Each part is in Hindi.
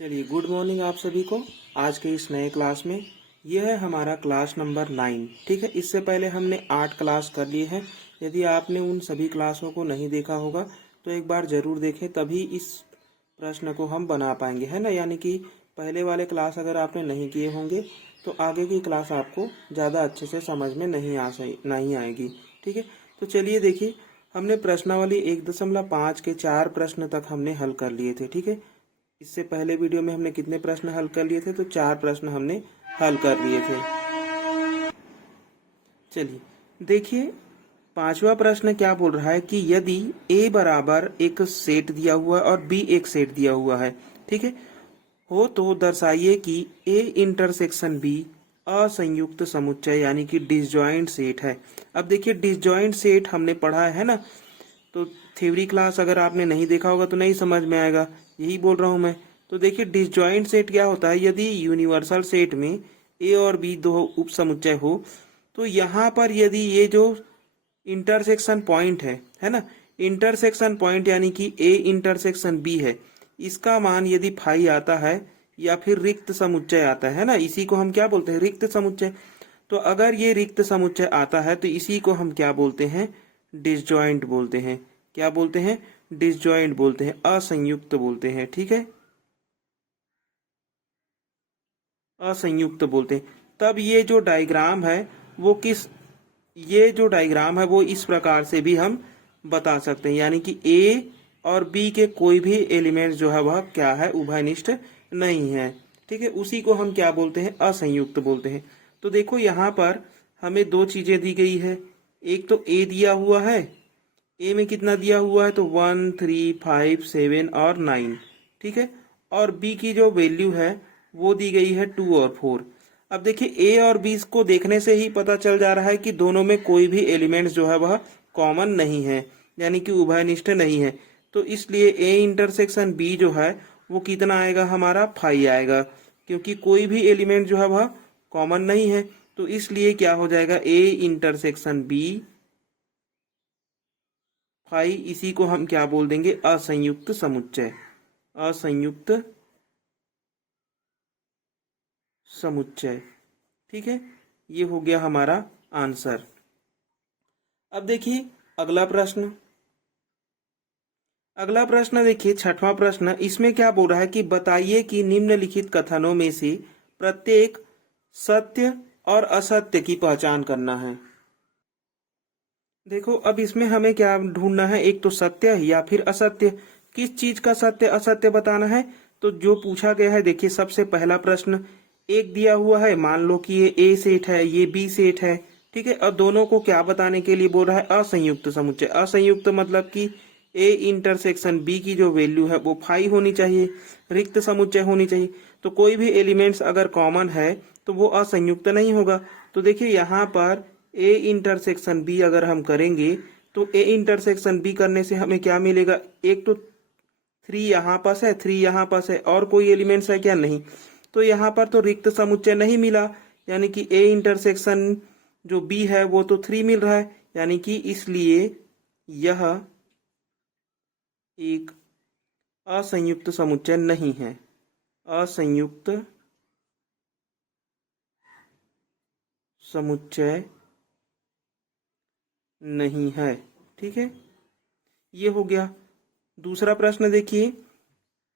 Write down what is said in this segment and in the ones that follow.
चलिए, गुड मॉर्निंग आप सभी को। आज के इस नए क्लास में यह है हमारा क्लास नंबर 9। ठीक है, इससे पहले हमने 8 क्लास कर लिए हैं। यदि आपने उन सभी क्लासों को नहीं देखा होगा तो एक बार ज़रूर देखें, तभी इस प्रश्न को हम बना पाएंगे, है ना। यानी कि पहले वाले क्लास अगर आपने नहीं किए होंगे तो आगे की क्लास आपको ज़्यादा अच्छे से समझ में नहीं आएगी। ठीक है, तो चलिए देखिए, हमने प्रश्नावली 1.5 के 4 प्रश्न तक हमने हल कर लिए थे। ठीक है, इससे पहले वीडियो में हमने कितने प्रश्न हल कर लिए थे? तो 4 प्रश्न हमने हल कर लिए थे। चलिए देखिए, 5वां प्रश्न क्या बोल रहा है कि यदि a बराबर एक सेट दिया हुआ है और b एक सेट दिया हुआ है, ठीक है, हो तो दर्शाइए कि a इंटरसेक्शन b असंयुक्त समुच्चय यानी कि डिसजॉइंट सेट है। अब देखिए, डिसजॉइंट सेट हमने पढ़ा है ना, तो थ्योरी क्लास अगर आपने नहीं देखा होगा तो नहीं समझ में आएगा, यही बोल रहा हूं मैं। तो देखिए, डिसजॉइंट सेट क्या होता है? यदि यूनिवर्सल सेट में ए और बी दो उप समुच्चय हो तो यहाँ पर यदि ये जो इंटरसेक्शन पॉइंट है ना, इंटरसेक्शन पॉइंट यानी कि ए इंटरसेक्शन बी है, इसका मान यदि फाई आता है या फिर रिक्त समुच्चय आता है ना, इसी को हम क्या बोलते हैं? रिक्त समुच्चय। तो अगर ये रिक्त समुच्चय आता है तो इसी को हम क्या बोलते हैं? डिसजॉइंट बोलते हैं। क्या बोलते हैं? डिसजॉइंट बोलते हैं, असंयुक्त बोलते हैं। ठीक है, असंयुक्त बोलते हैं। तब ये जो डायग्राम है वो इस प्रकार से भी हम बता सकते हैं, यानी कि ए और बी के कोई भी एलिमेंट जो है वह क्या है? उभयनिष्ठ नहीं है। ठीक है, उसी को हम क्या बोलते हैं? असंयुक्त बोलते हैं। तो देखो, यहाँ पर हमें दो चीजें दी गई है। एक तो ए दिया हुआ है, ए में कितना दिया हुआ है? तो 1, 3, 5, 7 और 9। ठीक है, और बी की जो वैल्यू है वो दी गई है 2 और 4। अब देखिए, ए और बी को देखने से ही पता चल जा रहा है कि दोनों में कोई भी एलिमेंट्स जो है वह कॉमन नहीं है, यानी कि उभयनिष्ठ नहीं है। तो इसलिए ए इंटरसेक्शन बी जो है वो कितना आएगा? हमारा 5 आएगा, क्योंकि कोई भी एलिमेंट जो है वह कॉमन नहीं है। तो इसलिए क्या हो जाएगा? ए इंटरसेक्शन बी 5, इसी को हम क्या बोल देंगे? असंयुक्त समुच्चय। असंयुक्त समुच्चय। ठीक है, ये हो गया हमारा आंसर। अब देखिए अगला प्रश्न। अगला प्रश्न देखिए, 6वां प्रश्न। इसमें क्या बोल रहा है कि बताइए कि निम्नलिखित कथनों में से प्रत्येक सत्य और असत्य की पहचान करना है। देखो, अब इसमें हमें क्या ढूंढना है? एक तो सत्य या फिर असत्य। किस चीज का सत्य असत्य बताना है? तो जो पूछा गया है, देखिए सबसे पहला प्रश्न, एक दिया हुआ है, मान लो कि ये ए सेट है, ये बी सेट है। ठीक है, और दोनों को क्या बताने के लिए बोल रहा है? असंयुक्त समुच्चय। असंयुक्त मतलब कि ए इंटरसेक्शन बी की जो वैल्यू है वो 5 होनी चाहिए, रिक्त समुच्चय होनी चाहिए। तो कोई भी एलिमेंट्स अगर कॉमन है तो वो असंयुक्त नहीं होगा। तो देखिए, यहाँ पर ए इंटरसेक्शन बी अगर हम करेंगे तो ए इंटरसेक्शन बी करने से हमें क्या मिलेगा? एक तो 3 यहाँ पास है, 3 यहाँ पास है, और कोई एलिमेंट्स है क्या? नहीं। तो यहाँ पर तो रिक्त समुच्चय नहीं मिला, यानी कि ए इंटरसेक्शन जो बी है वो तो 3 मिल रहा है, यानी कि इसलिए यह एक असंयुक्त समुच्चय नहीं है। असंयुक्त समुच्चय नहीं है। ठीक है, ये हो गया। दूसरा प्रश्न देखिए,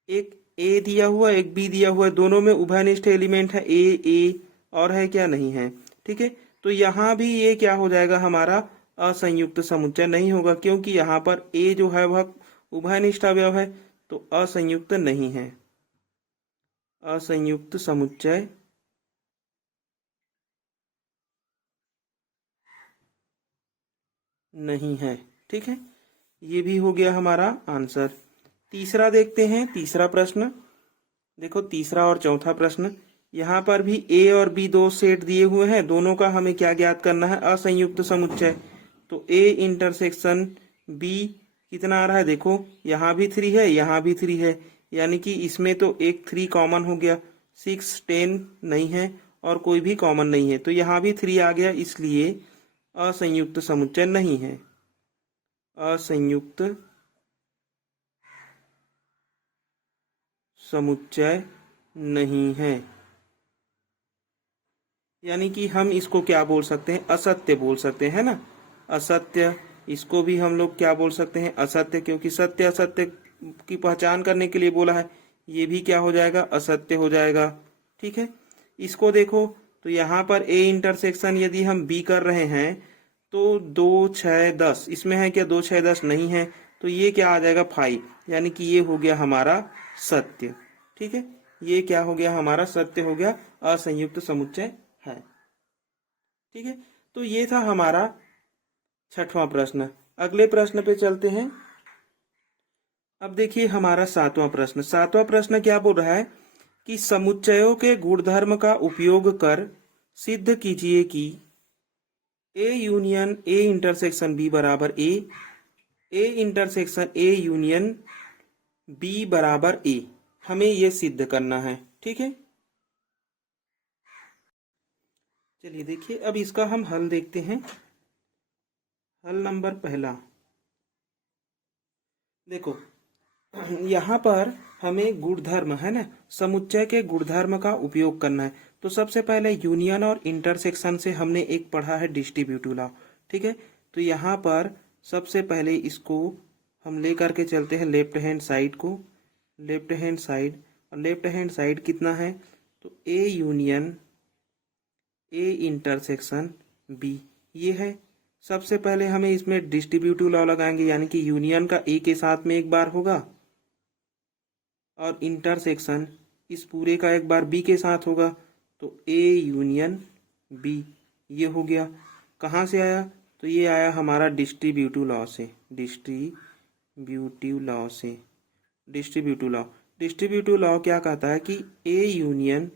एक ए दिया हुआ एक बी दिया हुआ है, दोनों में उभयनिष्ठ एलिमेंट है ए ए, और है क्या? नहीं है। ठीक है, तो यहाँ भी ये क्या हो जाएगा? हमारा असंयुक्त समुच्चय नहीं होगा, क्योंकि यहाँ पर ए जो है वह उभयनिष्ठ अवयव है, तो असंयुक्त नहीं है। असंयुक्त समुच्चय नहीं है। ठीक है, ये भी हो गया हमारा आंसर। तीसरा देखते हैं, तीसरा प्रश्न। देखो, तीसरा और चौथा प्रश्न, यहाँ पर भी ए और बी दो सेट दिए हुए हैं, दोनों का हमें क्या ज्ञात करना है? असंयुक्त समुच्चय। तो ए इंटरसेक्शन बी कितना आ रहा है? देखो, यहाँ भी 3 है, यहाँ भी 3 है, यानी कि इसमें तो एक 3 कॉमन हो गया। 6, 10 नहीं है, और कोई भी कॉमन नहीं है, तो यहाँ भी 3 आ गया, इसलिए असंयुक्त समुच्चय नहीं है। असंयुक्त समुच्चय नहीं है। यानी कि हम इसको क्या बोल सकते हैं, असत्य बोल सकते हैं ना, असत्य। इसको भी हम लोग क्या बोल सकते हैं, असत्य, क्योंकि सत्य असत्य की पहचान करने के लिए बोला है। ये भी क्या हो जाएगा, असत्य हो जाएगा। ठीक है, इसको देखो तो यहाँ पर ए इंटरसेक्शन यदि हम बी कर रहे हैं तो 2 6 10 इसमें है क्या, 2 6 10 नहीं है, तो ये क्या आ जाएगा 5, यानी कि ये हो गया हमारा सत्य। ठीक है, ये क्या हो गया हमारा सत्य हो गया, असंयुक्त समुच्चय है। ठीक है, तो ये था हमारा 6वां प्रश्न। अगले प्रश्न पे चलते हैं। अब देखिए हमारा 7वां प्रश्न। 7वां प्रश्न क्या बोल रहा है कि समुच्चयों के गुणधर्म का उपयोग कर सिद्ध कीजिए कि A union A intersection B बराबर A intersection A union B बराबर ए। हमें ये सिद्ध करना है। ठीक है, चलिए देखिए अब इसका हम हल देखते हैं। हल नंबर पहला, देखो यहाँ पर हमें गुणधर्म है ना, समुच्चय के गुणधर्म का उपयोग करना है। तो सबसे पहले यूनियन और इंटरसेक्शन से हमने एक पढ़ा है डिस्ट्रीब्यूटिव लॉ। ठीक है, तो यहाँ पर सबसे पहले इसको हम ले करके चलते हैं लेफ्ट हैंड साइड को, लेफ्ट हैंड साइड। और लेफ्ट हैंड साइड कितना है, तो A union A intersection B, ये है। सबसे पहले हमें इसमें डिस्ट्रीब्यूटिव लॉ लगाएंगे, यानी कि यूनियन का ए के साथ में एक बार होगा और इंटरसेक्शन इस पूरे का एक बार बी के साथ होगा, तो ए यूनियन बी, ये हो गया। कहाँ से आया, तो ये आया हमारा डिस्ट्रीब्यूटिव लॉ से, डिस्ट्रीब्यूटिव लॉ से। डिस्ट्रीब्यूटिव लॉ क्या कहता है कि A union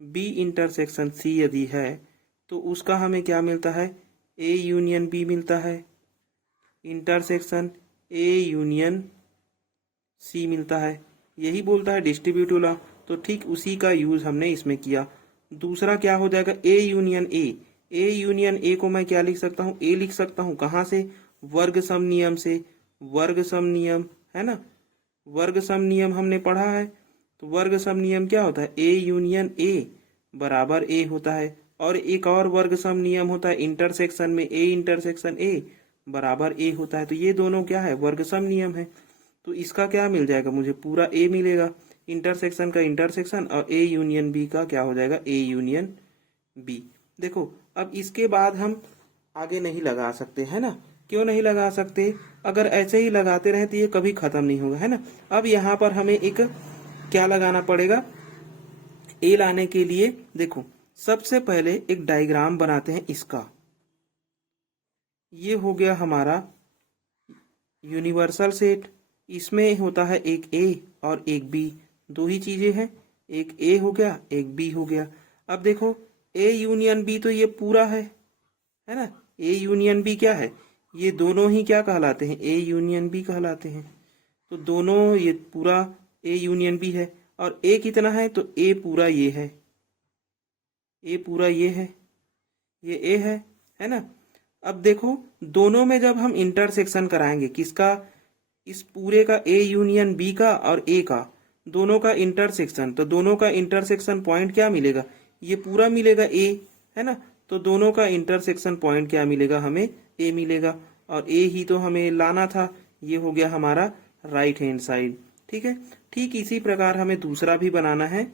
B intersection C यदि है तो उसका हमें क्या मिलता है, ए यूनियन बी मिलता है, इंटरसेक्शन ए यूनियन सी मिलता है। यही बोलता है डिस्ट्रीब्यूटिव लॉ। तो ठीक उसी का यूज हमने इसमें किया। दूसरा क्या हो जाएगा, ए यूनियन ए यूनियन ए को मैं क्या लिख सकता हूँ, ए लिख सकता हूँ। कहाँ से, वर्ग सम नियम से। वर्ग सम नियम है ना, वर्ग सम नियम हमने पढ़ा है। तो वर्ग सम नियम क्या होता है, ए यूनियन ए बराबर ए होता है। और एक और वर्ग सम नियम होता है इंटरसेक्शन में, ए इंटरसेक्शन ए बराबर ए होता है। तो ये दोनों क्या है, वर्ग सम नियम है। तो इसका क्या मिल जाएगा, मुझे पूरा ए मिलेगा, इंटरसेक्शन का इंटरसेक्शन, और ए यूनियन बी का क्या हो जाएगा, ए यूनियन बी। देखो अब इसके बाद हम आगे नहीं लगा सकते, है ना। क्यों नहीं लगा सकते, अगर ऐसे ही लगाते रहे तो ये कभी खत्म नहीं होगा, है ना। अब यहाँ पर हमें एक क्या लगाना पड़ेगा, ए लाने के लिए देखो सबसे पहले एक डायग्राम बनाते हैं इसका। ये हो गया हमारा यूनिवर्सल सेट। इसमें होता है एक ए और एक बी, दो ही चीजें हैं, एक ए हो गया एक बी हो गया। अब देखो ए यूनियन बी तो ये पूरा है ना। ए यूनियन बी क्या है, ये दोनों ही क्या कहलाते हैं, ए यूनियन बी कहलाते हैं। तो दोनों ये पूरा ए यूनियन बी है। और ए कितना है, तो ए पूरा ये है, ए पूरा ये है, ये ए है ना। अब देखो दोनों में जब हम इंटरसेक्शन कराएंगे किसका, इस पूरे का ए यूनियन बी का और ए का, दोनों का इंटरसेक्शन, तो दोनों का इंटरसेक्शन पॉइंट क्या मिलेगा, ये पूरा मिलेगा ए, है ना। तो दोनों का इंटरसेक्शन पॉइंट क्या मिलेगा, हमें ए मिलेगा। और ए ही तो हमें लाना था, ये हो गया हमारा राइट हैंड साइड। ठीक है, ठीक इसी प्रकार हमें दूसरा भी बनाना है।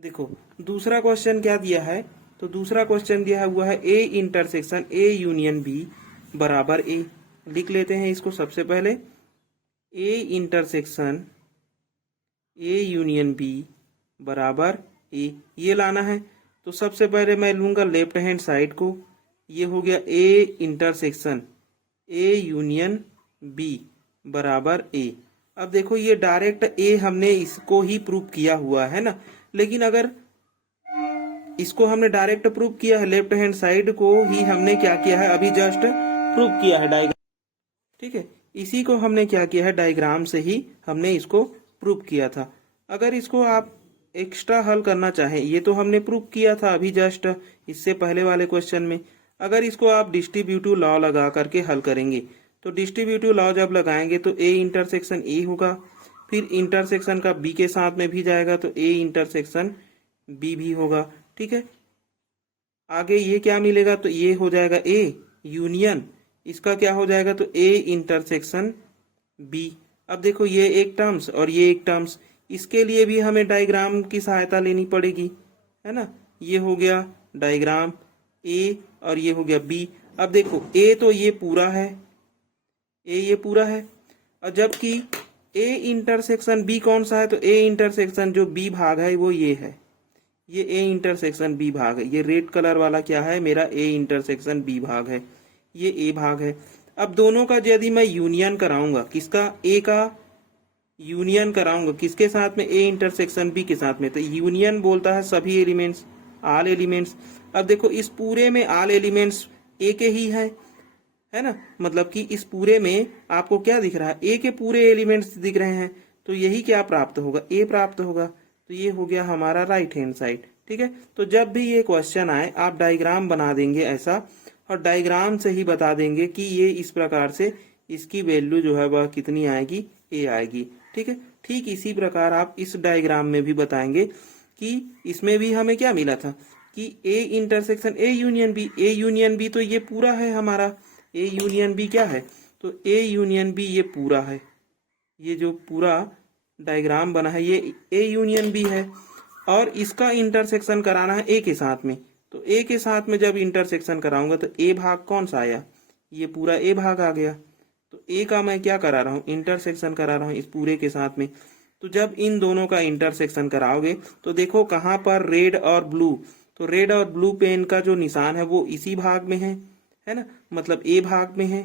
देखो दूसरा क्वेश्चन क्या दिया है, तो दूसरा क्वेश्चन दिया हुआ है A intersection A union B बराबर ए। लिख लेते हैं इसको सबसे पहले, A intersection A union B बराबर ए, ये लाना है। तो सबसे पहले मैं लूंगा लेफ्ट हैंड साइड को, ये हो गया A intersection A union B बराबर ए। अब देखो ये डायरेक्ट ए हमने इसको ही प्रूव किया हुआ है ना, लेकिन अगर इसको हमने डायरेक्ट प्रूव किया है, लेफ्ट हैंड साइड को ही हमने क्या किया है, अभी जस्ट प्रूव किया है डायग्राम। ठीक है, इसी को हमने क्या किया है, डायग्राम से ही हमने इसको प्रूव किया था। अगर इसको आप एक्स्ट्रा हल करना चाहें, ये तो हमने प्रूव किया था अभी जस्ट इससे पहले वाले क्वेश्चन में। अगर इसको आप डिस्ट्रीब्यूटिव लॉ लगा करके हल करेंगे, तो डिस्ट्रीब्यूटिव लॉ जब लगाएंगे तो ए इंटरसेक्शन ए होगा, फिर इंटरसेक्शन का बी के साथ में भी जाएगा तो ए इंटरसेक्शन बी भी होगा। ठीक है, आगे ये क्या मिलेगा, तो ये हो जाएगा ए यूनियन, इसका क्या हो जाएगा, तो ए इंटरसेक्शन बी। अब देखो ये एक टर्म्स और ये एक टर्म्स, इसके लिए भी हमें डायग्राम की सहायता लेनी पड़ेगी, है ना। ये हो गया डायग्राम ए और ये हो गया बी। अब देखो ए तो ये पूरा है, ए ये पूरा है, और जबकि ए इंटरसेक्शन बी कौन सा है, तो ए इंटरसेक्शन जो बी भाग है वो ये है, ये ए इंटरसेक्शन बी भाग है। ये रेड कलर वाला क्या है, मेरा ए इंटरसेक्शन बी भाग है, ये ए भाग है। अब दोनों का यदि मैं यूनियन कराऊंगा, किसका, ए का यूनियन कराऊंगा किसके साथ में, ए इंटरसेक्शन बी के साथ में, तो यूनियन बोलता है सभी एलिमेंट्स, ऑल एलिमेंट्स। अब देखो इस पूरे में ऑल एलिमेंट्स ए के ही है ना, मतलब कि इस पूरे में आपको क्या दिख रहा है, ए के पूरे एलिमेंट्स दिख रहे हैं, तो यही क्या प्राप्त होगा, ए प्राप्त होगा। तो ये हो गया हमारा राइट हैंड साइड। ठीक है, तो जब भी ये क्वेश्चन आए आप डायग्राम बना देंगे ऐसा, और डायग्राम से ही बता देंगे कि ये इस प्रकार से इसकी वैल्यू जो है वह कितनी आएगी, ए आएगी। ठीक है, ठीक इसी प्रकार आप इस डायग्राम में भी बताएंगे कि इसमें भी हमें क्या मिला था कि A intersection A union B, A union B तो ये पूरा है हमारा, ए यूनियन बी क्या है, तो ए यूनियन बी ये पूरा है, ये जो पूरा डायग्राम बना है ये ए यूनियन बी है, और इसका इंटरसेक्शन कराना है ए के साथ में। तो ए के साथ में जब इंटरसेक्शन कराऊंगा तो ए भाग कौन सा आया, ये पूरा ए भाग आ गया। तो ए का मैं क्या करा रहा हूँ, इंटरसेक्शन करा रहा हूँ इस पूरे के साथ में। तो जब इन दोनों का इंटरसेक्शन कराओगे तो देखो कहाँ पर रेड और ब्लू, तो रेड और ब्लू पेन का जो निशान है वो इसी भाग में है ना, मतलब ए भाग में है,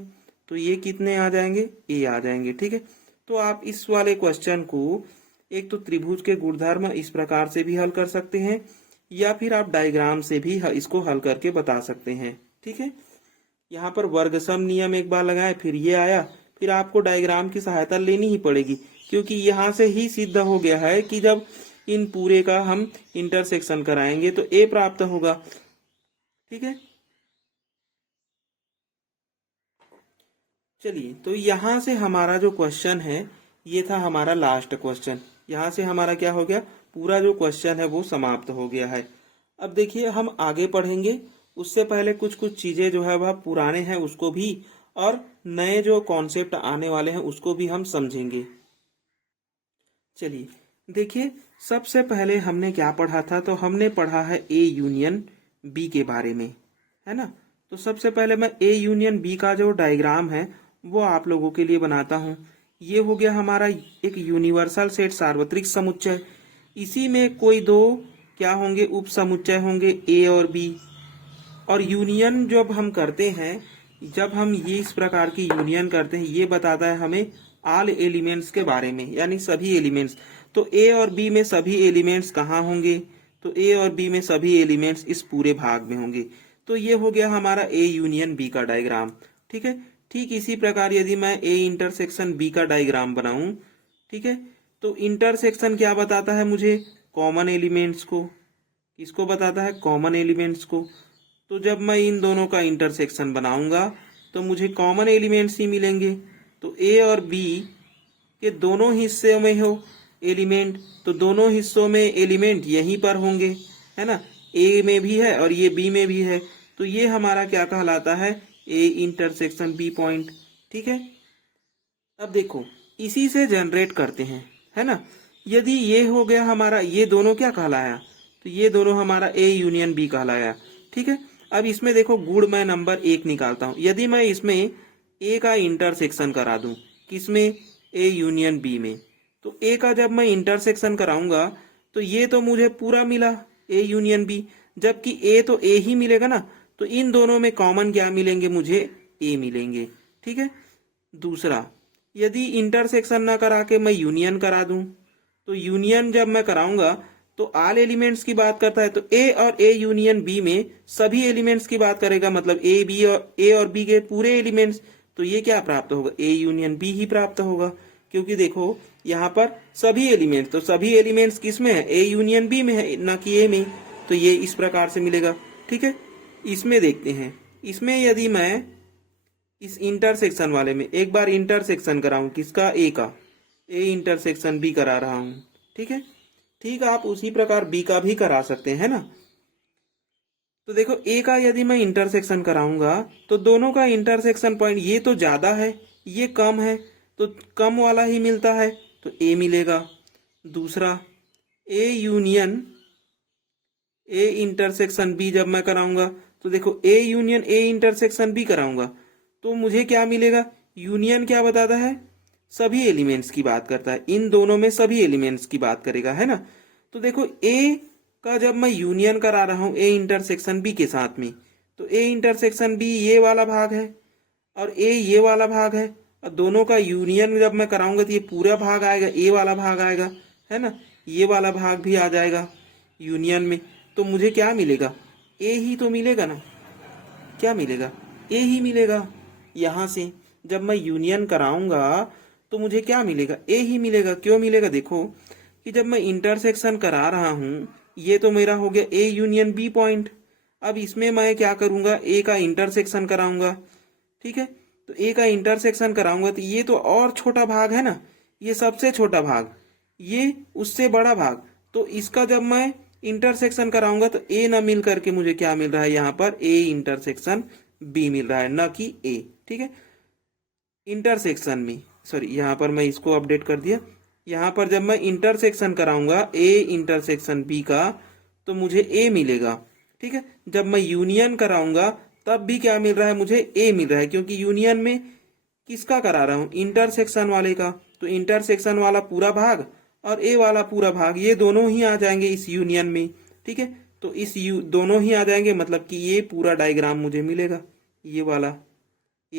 तो ये कितने आ जाएंगे, ए आ जाएंगे। ठीक है, तो आप इस वाले क्वेश्चन को एक तो त्रिभुज के गुणधर्म इस प्रकार से भी हल कर सकते हैं, या फिर आप डायग्राम से भी इसको हल करके बता सकते हैं। ठीक है, यहाँ पर वर्ग सम नियम एक बार लगाए, फिर ये आया, फिर आपको डायग्राम की सहायता लेनी ही पड़ेगी, क्योंकि यहाँ से ही सिद्ध हो गया है कि जब इन पूरे का हम इंटरसेक्शन कराएंगे तो ए प्राप्त होगा। ठीक है, चलिए तो यहाँ से हमारा जो क्वेश्चन है ये था हमारा लास्ट क्वेश्चन। यहाँ से हमारा क्या हो गया, पूरा जो क्वेश्चन है वो समाप्त हो गया है। अब देखिए हम आगे पढ़ेंगे, उससे पहले कुछ कुछ चीजें जो है वह पुराने हैं उसको भी, और नए जो कॉन्सेप्ट आने वाले हैं उसको भी हम समझेंगे। चलिए देखिए, सबसे पहले हमने क्या पढ़ा था, तो हमने पढ़ा है ए यूनियन बी के बारे में, है ना। तो सबसे पहले मैं ए यूनियन बी का जो डायग्राम है वो आप लोगों के लिए बनाता हूँ। ये हो गया हमारा एक यूनिवर्सल सेट सार्वत्रिक समुच्चय, इसी में कोई दो क्या होंगे, उप समुच्चय होंगे ए और बी। और यूनियन जब हम करते हैं, जब हम ये इस प्रकार की यूनियन करते हैं, ये बताता है हमें ऑल एलिमेंट्स के बारे में, यानी सभी एलिमेंट्स। तो ए और बी में सभी एलिमेंट्स कहाँ होंगे, तो ए और बी में सभी एलिमेंट्स इस पूरे भाग में होंगे। तो ये हो गया हमारा ए यूनियन बी का डायग्राम। ठीक है, ठीक इसी प्रकार यदि मैं ए इंटरसेक्शन बी का डायग्राम बनाऊं, ठीक है, तो इंटरसेक्शन क्या बताता है मुझे, कॉमन एलिमेंट्स को, किसको बताता है, कॉमन एलिमेंट्स को। तो जब मैं इन दोनों का इंटरसेक्शन बनाऊंगा तो मुझे कॉमन एलिमेंट्स ही मिलेंगे। तो ए और बी के दोनों हिस्से में हो एलिमेंट, तो दोनों हिस्सों में एलिमेंट यहीं पर होंगे, है ना, ए में भी है और ये बी में भी है। तो ये हमारा क्या कहलाता है, ए इंटरसेक्शन बी पॉइंट। ठीक है, अब देखो इसी से जनरेट करते हैं, है ना। यदि ये हो गया हमारा, ये दोनों क्या कहलाया, तो ये दोनों हमारा ए यूनियन बी कहलाया। ठीक है, अब इसमें देखो गुण मैं नंबर 1 निकालता हूं। यदि मैं इसमें ए का इंटरसेक्शन करा दूं, किसमें, ए यूनियन बी में, तो ए का जब मैं इंटरसेक्शन कराऊंगा तो ये तो मुझे पूरा मिला ए यूनियन बी, जबकि ए तो ए ही मिलेगा ना, तो इन दोनों में कॉमन क्या मिलेंगे, मुझे ए मिलेंगे। ठीक है, दूसरा, यदि इंटरसेक्शन ना करा के मैं यूनियन करा दूं, तो यूनियन जब मैं कराऊंगा तो ऑल एलिमेंट्स की बात करता है, तो ए और ए यूनियन बी में सभी एलिमेंट्स की बात करेगा, मतलब ए और बी के पूरे एलिमेंट्स। तो ये क्या प्राप्त होगा, ए यूनियन बी ही प्राप्त होगा, क्योंकि देखो यहाँ पर सभी एलिमेंट्स, तो सभी एलिमेंट्स किस में है, ए यूनियन बी में है, ना कि ए में। तो ये इस प्रकार से मिलेगा। ठीक है, इसमें देखते हैं, इसमें यदि मैं इस इंटरसेक्शन वाले में एक बार इंटरसेक्शन कराऊं, किसका, ए का, ए इंटरसेक्शन बी करा रहा हूं। ठीक है, ठीक, आप उसी प्रकार बी का भी करा सकते हैं ना। तो देखो ए का यदि मैं इंटरसेक्शन कराऊंगा तो दोनों का इंटरसेक्शन पॉइंट ये तो ज्यादा है, ये कम है, तो कम वाला ही मिलता है, तो ए मिलेगा। दूसरा, A union A intersection B जब मैं कराऊंगा तो देखो A union A intersection B कराऊंगा तो मुझे क्या मिलेगा, यूनियन क्या बताता है, सभी एलिमेंट्स की बात करता है, इन दोनों में सभी एलिमेंट्स की बात करेगा, है ना। तो देखो ए का जब मैं यूनियन करा रहा हूं ए इंटरसेक्शन बी के साथ में, तो ए इंटरसेक्शन बी ये वाला भाग है और ए ये वाला भाग है, और दोनों का यूनियन जब मैं कराऊंगा तो ये पूरा भाग आएगा, ए वाला भाग आएगा, है ना, ये वाला भाग भी आ जाएगा यूनियन में। तो मुझे क्या मिलेगा, ए ही तो मिलेगा ना, क्या मिलेगा, ए ही मिलेगा। यहां से जब मैं यूनियन कराऊंगा तो मुझे क्या मिलेगा, ए ही मिलेगा। क्यों मिलेगा, देखो कि जब मैं इंटरसेक्शन करा रहा हूं, ये तो मेरा हो गया ए यूनियन बी पॉइंट। अब इसमें मैं क्या करूंगा, ए का इंटरसेक्शन कराऊंगा। ठीक है, तो ए का इंटरसेक्शन कराऊंगा तो ये तो और छोटा भाग है ना, ये सबसे छोटा भाग, ये उससे बड़ा भाग, तो इसका जब मैं इंटरसेक्शन कराऊंगा तो ए ना मिल करके मुझे क्या मिल रहा है, यहाँ पर ए इंटरसेक्शन बी मिल रहा है, न कि ए। ठीक है, इंटरसेक्शन में, सॉरी यहाँ पर मैं इसको अपडेट कर दिया, यहाँ पर जब मैं इंटरसेक्शन कराऊंगा ए इंटरसेक्शन बी का तो मुझे ए मिलेगा। ठीक है, जब मैं यूनियन कराऊंगा तब भी क्या मिल रहा है, मुझे ए मिल रहा है, क्योंकि यूनियन में किसका करा रहा हूं, इंटरसेक्शन वाले का, तो इंटरसेक्शन वाला पूरा भाग और ए वाला पूरा भाग ये दोनों ही आ जाएंगे इस यूनियन में। ठीक है, तो दोनों ही आ जाएंगे, मतलब कि ये पूरा डायग्राम मुझे मिलेगा, ये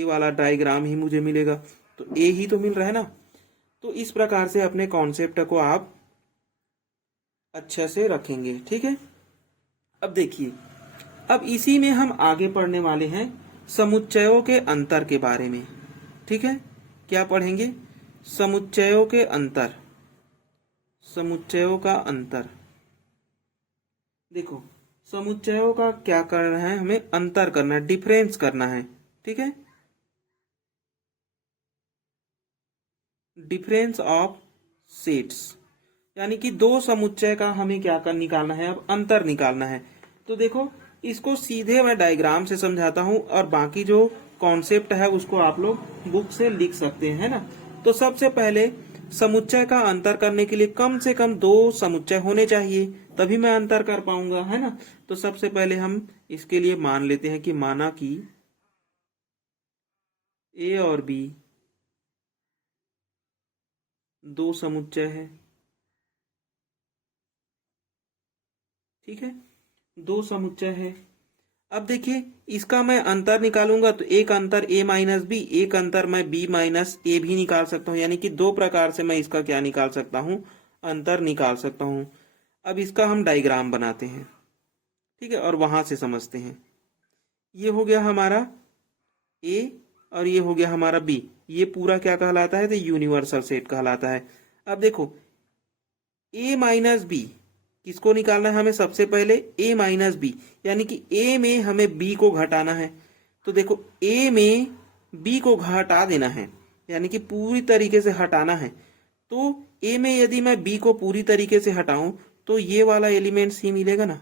वाला डायग्राम ही मुझे मिलेगा, तो ए ही तो मिल रहा है ना। तो इस प्रकार से अपने कॉन्सेप्ट को आप अच्छे से रखेंगे। ठीक है, अब देखिए, अब इसी में हम आगे पढ़ने वाले हैं समुच्चयों के अंतर के बारे में। ठीक है, क्या पढ़ेंगे, समुच्चयों के अंतर, समुच्चयों का अंतर। देखो, समुच्चयों का क्या करना है, हमें अंतर करना है, डिफरेंस करना है। ठीक है, डिफरेंस ऑफ सेट्स, यानी कि दो समुच्चय का हमें क्या कर निकालना है, अब अंतर निकालना है। तो देखो, इसको सीधे मैं डायग्राम से समझाता हूं और बाकी जो कॉन्सेप्ट है उसको आप लोग बुक से लिख सकते हैं, है ना। तो सबसे पहले समुच्चय का अंतर करने के लिए कम से कम दो समुच्चय होने चाहिए, तभी मैं अंतर कर पाऊंगा, है ना। तो सबसे पहले हम इसके लिए मान लेते हैं कि माना कि ए और बी दो समुच्चय है। ठीक है, दो समुच्चय है। अब देखिए, इसका मैं अंतर निकालूंगा तो एक अंतर ए माइनस बी, एक अंतर मैं बी माइनस ए भी निकाल सकता हूं, यानी कि दो प्रकार से मैं इसका क्या निकाल सकता हूं, अंतर निकाल सकता हूं। अब इसका हम डायग्राम बनाते हैं। ठीक है, और वहां से समझते हैं। ये हो गया हमारा ए और ये हो गया हमारा बी, ये पूरा क्या कहलाता है, तो यूनिवर्सल सेट कहलाता है। अब देखो, ए माइनस बी किसको निकालना है हमें, सबसे पहले ए माइनस बी, यानी कि ए में हमें बी को घटाना है। तो देखो, ए में बी को घटा देना है, यानी कि पूरी तरीके से हटाना है। तो ए में यदि मैं बी को पूरी तरीके से हटाऊं तो ये वाला एलिमेंट्स ही मिलेगा ना,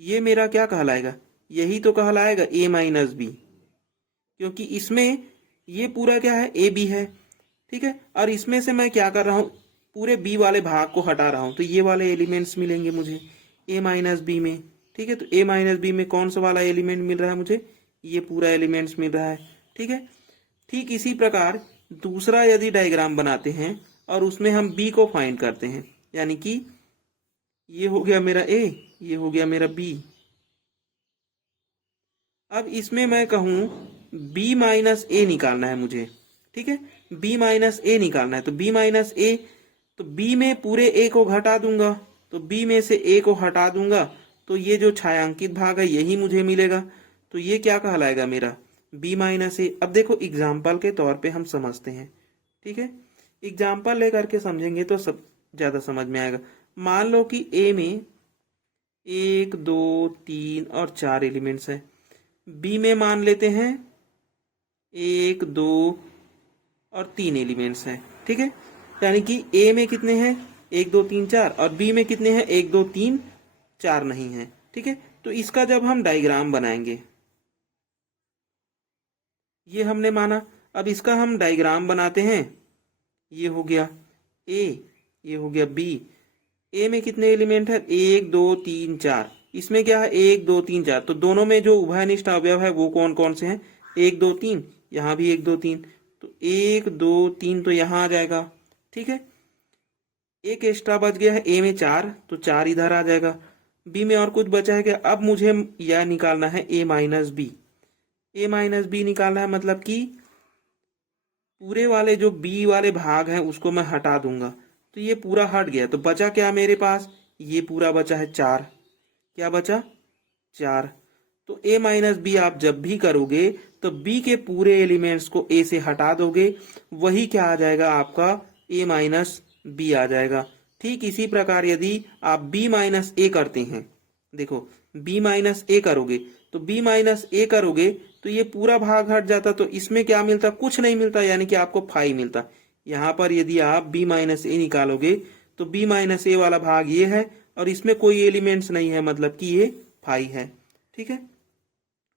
ये मेरा क्या कहलाएगा, यही तो कहलाएगा ए माइनस बी, क्योंकि इसमें ये पूरा क्या है, ए बी है। ठीक है, और इसमें से मैं क्या कर रहा हूं, पूरे बी वाले भाग को हटा रहा हूं, तो ये वाले एलिमेंट्स मिलेंगे मुझे ए माइनस बी में। ठीक है, तो ए माइनस बी में कौन सा वाला एलिमेंट मिल रहा है मुझे, ये पूरा एलिमेंट्स मिल रहा है। ठीक है, ठीक इसी प्रकार दूसरा यदि डायग्राम बनाते हैं और उसमें हम बी को फाइंड करते हैं, यानी कि ये हो गया मेरा ए, ये हो गया मेरा बी। अब इसमें मैं कहूं बी माइनस ए निकालना है मुझे। ठीक है, बी माइनस ए निकालना है, तो बी माइनस ए, तो बी में पूरे ए को घटा दूंगा, तो बी में से ए को हटा दूंगा तो ये जो छायांकित भाग है यही मुझे मिलेगा, तो ये क्या कहलाएगा मेरा बी माइनस ए। अब देखो, एग्जाम्पल के तौर पे हम समझते हैं। ठीक है, एग्जाम्पल लेकर के समझेंगे तो सब ज्यादा समझ में आएगा। मान लो कि ए में 1 2 3 और 4 एलिमेंट्स है, बी में मान लेते हैं 1 2 और 3 एलिमेंट्स हैं। ठीक है, यानी कि ए में कितने हैं 1 2 3 4 और बी में कितने हैं 1 2 3 4 नहीं है। ठीक है, तो इसका जब हम डायग्राम बनाएंगे, ये हमने माना, अब इसका हम डायग्राम बनाते हैं। ये हो गया ए, ये हो गया बी। ए में कितने एलिमेंट है 1 2 3 4, इसमें क्या है 1 2 3 4, तो दोनों में जो उभयनिष्ठ अवयव है वो कौन कौन से हैं 1 2 3, यहाँ भी 1 2 3, तो 1 2 3 तो यहाँ आ जाएगा। ठीक है, एक एक्स्ट्रा बच गया है ए में 4, तो 4 इधर आ जाएगा। बी में और कुछ बचा है क्या, अब मुझे यह निकालना है ए माइनस बी। ए माइनस बी निकालना है मतलब कि पूरे वाले जो बी वाले भाग हैं उसको मैं हटा दूंगा, तो ये पूरा हट गया, तो बचा क्या मेरे पास, ये पूरा बचा है 4। क्या बचा 4। तो ए माइनस बी आप जब भी करोगे तो बी के पूरे एलिमेंट्स को ए से हटा दोगे, वही क्या आ जाएगा आपका ए माइनस बी आ जाएगा। ठीक इसी प्रकार यदि आप बी माइनस ए करते हैं, देखो बी माइनस ए करोगे तो बी माइनस ए करोगे तो ये पूरा भाग हट जाता, तो इसमें क्या मिलता, कुछ नहीं मिलता, यानी कि आपको 5 मिलता। यहाँ पर यदि आप बी माइनस ए निकालोगे तो बी माइनस ए वाला भाग ये है और इसमें कोई एलिमेंट्स नहीं है, मतलब कि ये 5 है। ठीक है,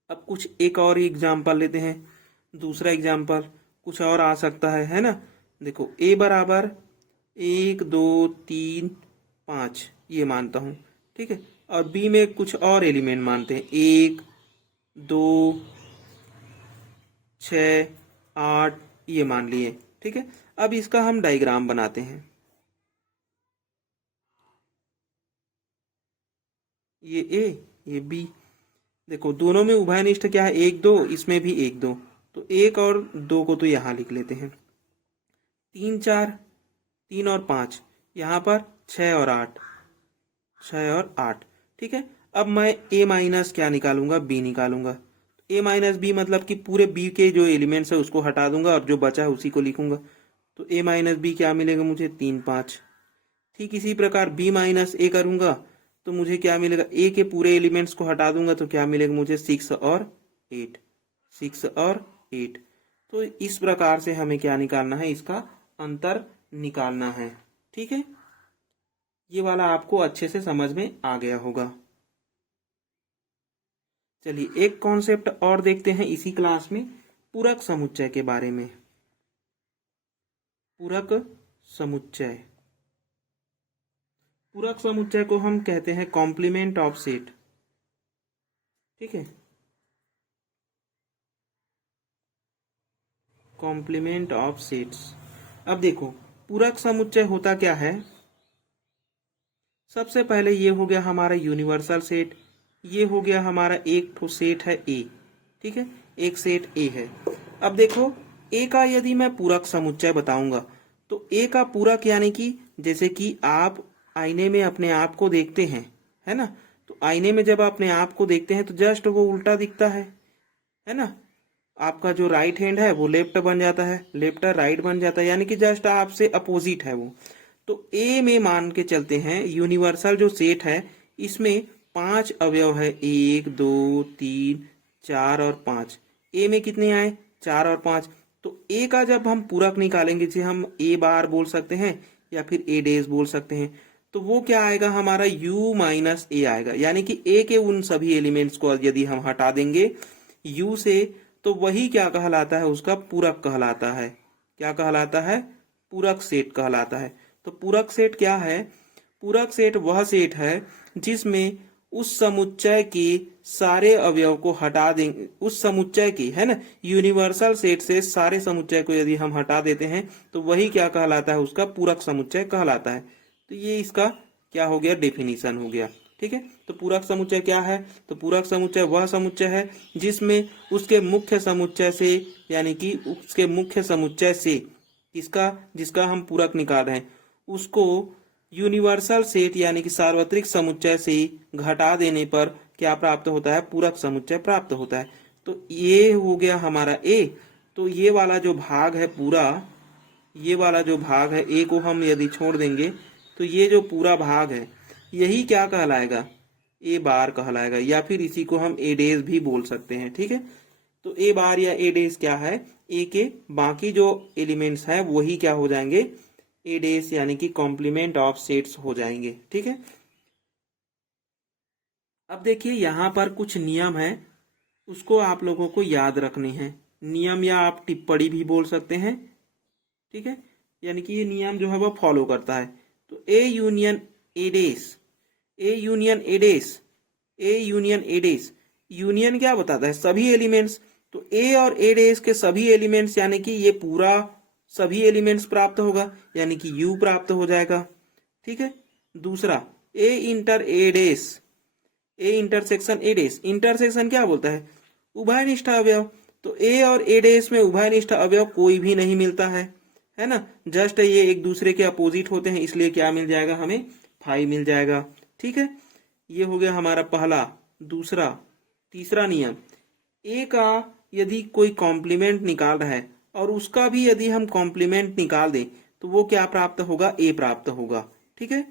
अब कुछ एक और एग्जाम्पल लेते हैं। दूसरा एग्जाम्पल कुछ और आ सकता है ना। देखो ए बराबर 1 2 3 5 ये मानता हूं, ठीक है, और बी में कुछ और एलिमेंट मानते हैं 1 2 6 8 ये मान लिए। ठीक है, अब इसका हम डायग्राम बनाते हैं। ये ए ये बी, देखो दोनों में उभयनिष्ठ क्या है 1 2, इसमें भी 1 2, तो 1 और 2 को तो यहां लिख लेते हैं। 3 4 3 और 5, यहाँ पर 6 और 8 6 और 8। ठीक है, अब मैं a माइनस क्या निकालूंगा b निकालूंगा। a माइनस बी मतलब कि पूरे b के जो एलिमेंट्स है उसको हटा दूंगा और जो बचा है उसी को लिखूंगा, तो a माइनस बी क्या मिलेगा मुझे 3 5। ठीक इसी प्रकार b माइनस ए करूंगा तो मुझे क्या मिलेगा, a के पूरे एलिमेंट्स को हटा दूंगा तो क्या मिलेगा मुझे 6 और 8 6 और 8। तो इस प्रकार से हमें क्या निकालना है, इसका अंतर निकालना है। ठीक है, ये वाला आपको अच्छे से समझ में आ गया होगा। चलिए एक कॉन्सेप्ट और देखते हैं इसी क्लास में, पूरक समुच्चय के बारे में। पूरक समुच्चय, पूरक समुच्चय को हम कहते हैं कॉम्प्लीमेंट ऑफ सेट। ठीक है, कॉम्प्लीमेंट ऑफ सेट्स। अब देखो पूरक समुच्चय होता क्या है, सबसे पहले ये हो गया हमारा यूनिवर्सल सेट, ये हो गया हमारा एक ठो सेट है ए। ठीक है, एक सेट ए है। अब देखो ए का यदि मैं पूरक समुच्चय बताऊंगा तो ए का पूरक यानी कि जैसे कि आप आईने में अपने आप को देखते हैं, है ना, तो आईने में जब अपने आप को देखते हैं तो जस्ट वो उल्टा दिखता है ना, आपका जो राइट हैंड है वो लेफ्ट बन जाता है, लेफ्ट राइट बन जाता है, यानी कि जस्ट आपसे अपोजिट है वो। तो ए में मान के चलते हैं यूनिवर्सल जो सेट है इसमें 5 अवयव है, 1 2 3 4 और 5। ए में कितने आए 4 और 5, तो ए का जब हम पूरक निकालेंगे, जिसे हम ए बार बोल सकते हैं या फिर ए डेज बोल सकते हैं, तो वो क्या आएगा हमारा u माइनस ए आएगा, यानी कि ए के उन सभी एलिमेंट्स को यदि हम हटा देंगे u से तो वही क्या कहलाता है, उसका पूरक कहलाता है। क्या कहलाता है, पूरक सेट कहलाता है। तो पूरक सेट क्या है, पूरक सेट वह सेट है जिसमें उस समुच्चय के सारे अवयव को हटा देंगे, उस समुच्चय की है ना, यूनिवर्सल सेट से सारे समुच्चय को यदि हम हटा देते हैं तो वही क्या कहलाता है, उसका पूरक समुच्चय कहलाता है। तो ये इसका क्या हो गया, डेफिनेशन हो गया। ठीक है, तो पूरक समुच्चय क्या है, तो पूरक समुच्चय वह समुच्चय है जिसमें उसके मुख्य समुच्चय से, यानी कि उसके मुख्य समुच्चय से इसका जिसका हम पूरक निकाल रहे हैं उसको यूनिवर्सल सेट यानी कि सार्वत्रिक समुच्चय से घटा देने पर क्या प्राप्त होता है, पूरक समुच्चय प्राप्त होता है। तो ये हो गया हमारा ए। तो ये वाला जो भाग है पूरा, ये वाला जो भाग है ए को हम यदि छोड़ देंगे तो ये जो पूरा भाग है यही क्या कहलाएगा, ए बार कहलाएगा, या फिर इसी को हम ए डेज भी बोल सकते हैं। ठीक है, तो ए बार या ए डेज क्या है, ए के बाकी जो एलिमेंट्स हैं वही क्या हो जाएंगे, ए डेस यानी कि कॉम्प्लीमेंट ऑफ सेट्स हो जाएंगे। ठीक है, अब देखिए यहाँ पर कुछ नियम है, उसको आप लोगों को याद रखने हैं। नियम या आप टिप्पणी भी बोल सकते हैं। ठीक है, यानी कि ये नियम जो है वो फॉलो करता है। तो A union A dash, A union A dash, A union A dash, union क्या बताता है? सभी एलिमेंट्स। तो ए और ए डेस के सभी एलिमेंट्स यानी कि ये पूरा सभी एलिमेंट्स प्राप्त होगा, यानी कि यू प्राप्त हो जाएगा। ठीक है, दूसरा A inter A dash, A intersection A dash, intersection क्या बोलता है? उभयनिष्ठ अवयव। तो ए और ए डेस में उभयनिष्ठ अवयव कोई भी नहीं मिलता है ना, जस्ट ये एक दूसरे के अपोजिट होते हैं, इसलिए क्या मिल जाएगा हमें? फाई मिल जाएगा। ठीक है, ये हो गया हमारा पहला। दूसरा, तीसरा नियम, ए का यदि कोई कॉम्प्लीमेंट निकाल रहा है और उसका भी यदि हम कॉम्प्लीमेंट निकाल दें तो वो क्या प्राप्त होगा? ए प्राप्त होगा। ठीक है,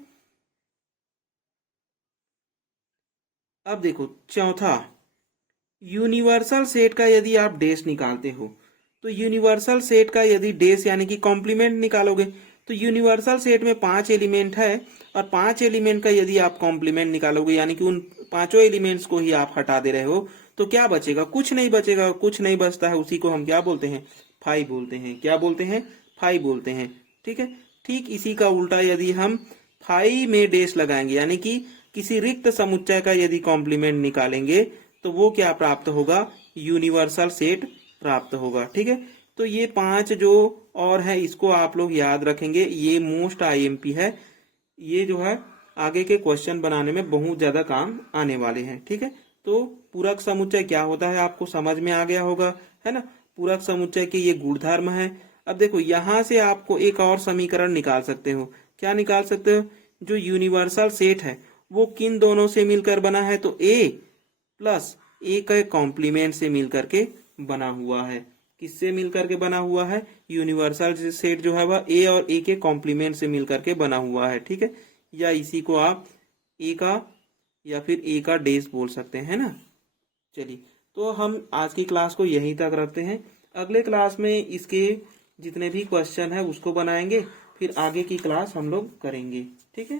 अब देखो चौथा, यूनिवर्सल सेट का यदि आप डेस निकालते हो तो यूनिवर्सल सेट का यदि डेस यानी कि कॉम्प्लीमेंट निकालोगे तो यूनिवर्सल सेट में 5 एलिमेंट है और 5 एलिमेंट का यदि आप कॉम्प्लीमेंट निकालोगे यानी कि उन 5 एलिमेंट्स को ही आप हटा दे रहे हो तो क्या बचेगा? कुछ नहीं बचेगा। कुछ नहीं बचता है, उसी को हम क्या बोलते हैं? फाई बोलते हैं। क्या बोलते हैं? फाई बोलते हैं। ठीक है, ठीक इसी का उल्टा यदि हम फाई में डेस लगाएंगे यानी कि किसी रिक्त समुच्चय का यदि कॉम्प्लीमेंट निकालेंगे तो वो क्या प्राप्त होगा? यूनिवर्सल सेट प्राप्त होगा। ठीक है, तो ये 5 जो और है इसको आप लोग याद रखेंगे, ये मोस्ट आईएमपी है। ये जो है आगे के क्वेश्चन बनाने में बहुत ज्यादा काम आने वाले हैं। ठीक है, तो पूरक समुच्चय क्या होता है आपको समझ में आ गया होगा, है ना। पूरक समुच्चय के ये गुणधर्म है। अब देखो यहां से आपको एक और समीकरण निकाल सकते हो। क्या निकाल सकते हो? जो यूनिवर्सल सेट है वो किन दोनों से मिलकर बना है? तो ए प्लस ए के कॉम्प्लीमेंट से मिलकर के बना हुआ है। किससे मिलकर के बना हुआ है? यूनिवर्सल सेट जो है वह ए और ए के कॉम्प्लीमेंट से मिलकर के बना हुआ है। ठीक है, या इसी को आप ए का या फिर ए का डेस बोल सकते हैं ना। चलिए, तो हम आज की क्लास को यहीं तक रखते हैं। अगले क्लास में इसके जितने भी क्वेश्चन है उसको बनाएंगे, फिर आगे की क्लास हम लोग करेंगे। ठीक है।